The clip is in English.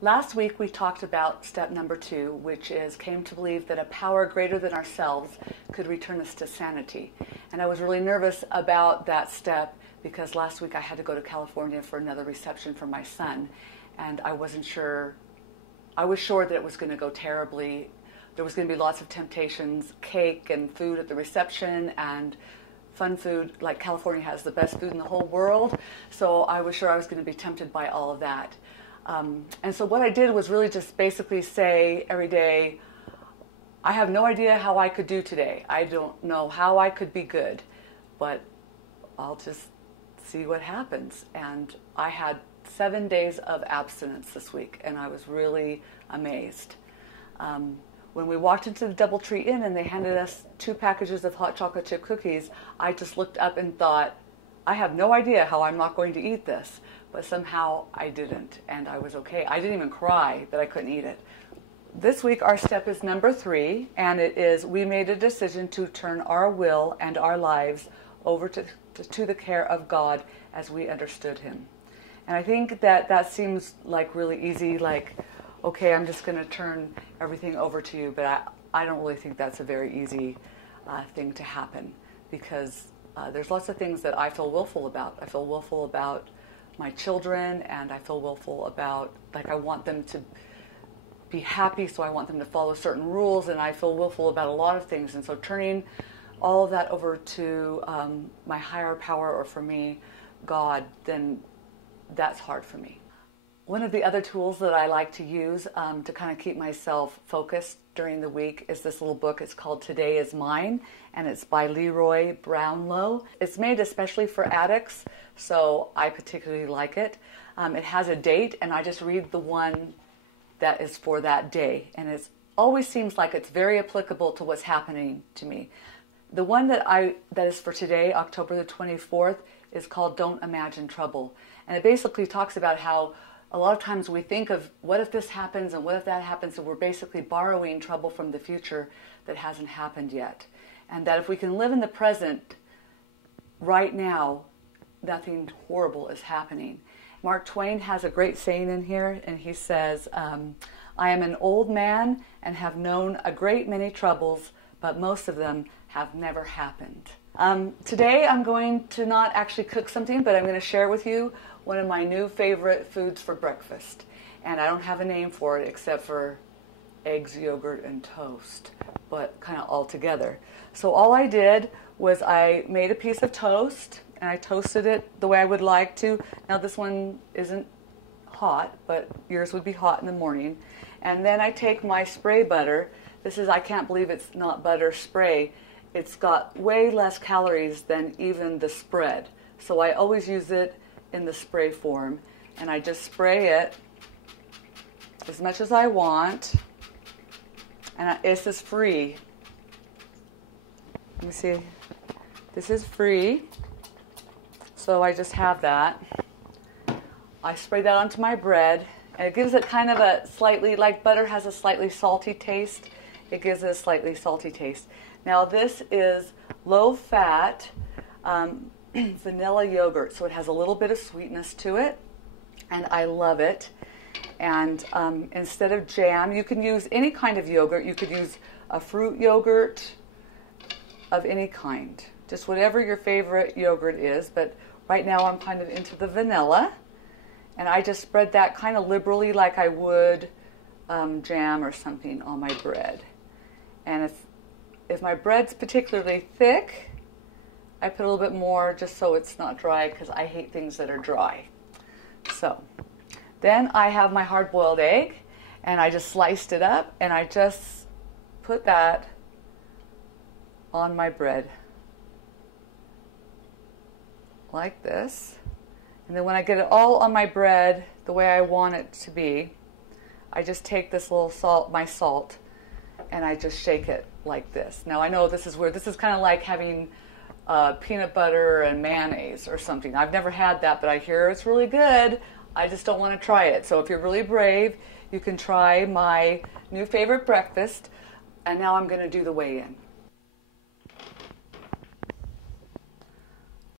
Last week we talked about step number 2, which is came to believe that a power greater than ourselves could return us to sanity. And I was really nervous about that step because last week I had to go to California for another reception for my son, and I wasn't sure. I was sure that it was going to go terribly. There was going to be lots of temptations, cake and food at the reception and fun food. Like California has the best food in the whole world, so I was sure I was going to be tempted by all of that. And so what I did was really just basically say every day, I have no idea how I could do today. I don't know how I could be good, but I'll just see what happens. And I had 7 days of abstinence this week, and I was really amazed. When we walked into the DoubleTree Inn and they handed us 2 packages of hot chocolate chip cookies, I just looked up and thought, I have no idea how I'm not going to eat this. But somehow I didn't, and I was okay. I didn't even cry that I couldn't eat it. This week our step is number 3, and it is we made a decision to turn our will and our lives over to the care of God as we understood Him. And I think that seems like really easy, like, okay, I'm just going to turn everything over to you, but I don't really think that's a very easy thing to happen, because there's lots of things that I feel willful about. I feel willful about my children, and I feel willful about, like, I want them to be happy, so I want them to follow certain rules, and I feel willful about a lot of things. And so turning all of that over to my higher power, or for me, God, then that's hard for me. One of the other tools that I like to use to kind of keep myself focused during the week is this little book. It's called Today Is Mine, and it's by Leroy Brownlow. It's made especially for addicts, so I particularly like it. It has a date, and I just read the one that is for that day, and it always seems like it's very applicable to what's happening to me. The one that is for today, October the 24th, is called Don't Imagine Trouble, and it basically talks about how a lot of times we think of what if this happens and what if that happens, and we're basically borrowing trouble from the future that hasn't happened yet. And that if we can live in the present right now, nothing horrible is happening. Mark Twain has a great saying in here, and he says, I am an old man and have known a great many troubles, but most of them have never happened. Today I'm going to not actually cook something, but I'm going to share with you one of my new favorite foods for breakfast. And I don't have a name for it except for eggs, yogurt, and toast, but kind of all together. So all I did was I made a piece of toast, and I toasted it the way I would like to. Now this one isn't hot, but yours would be hot in the morning. And then I take my spray butter. This is, I can't believe it's not butter spray. It's got way less calories than even the spread. So I always use it in the spray form, and I just spray it as much as I want, and this is free. Let me see. This is free, so I just have that. I spray that onto my bread, and it gives it kind of a slightly, like butter has a slightly salty taste, it gives it a slightly salty taste. Now this is low-fat vanilla yogurt, so it has a little bit of sweetness to it, and I love it. And instead of jam, you can use any kind of yogurt. You could use a fruit yogurt of any kind, just whatever your favorite yogurt is, but right now I'm kind of into the vanilla, and I just spread that kind of liberally like I would jam or something on my bread. And if my bread's particularly thick, I put a little bit more just so it's not dry, because I hate things that are dry. So then I have my hard-boiled egg, and I just sliced it up, and I just put that on my bread like this. And then when I get it all on my bread the way I want it to be, I just take this little salt, my salt, and I just shake it like this. Now I know this is weird. This is kind of like having peanut butter and mayonnaise or something. I've never had that, but I hear it's really good. I just don't want to try it. So if you're really brave, you can try my new favorite breakfast. And now I'm going to do the weigh-in.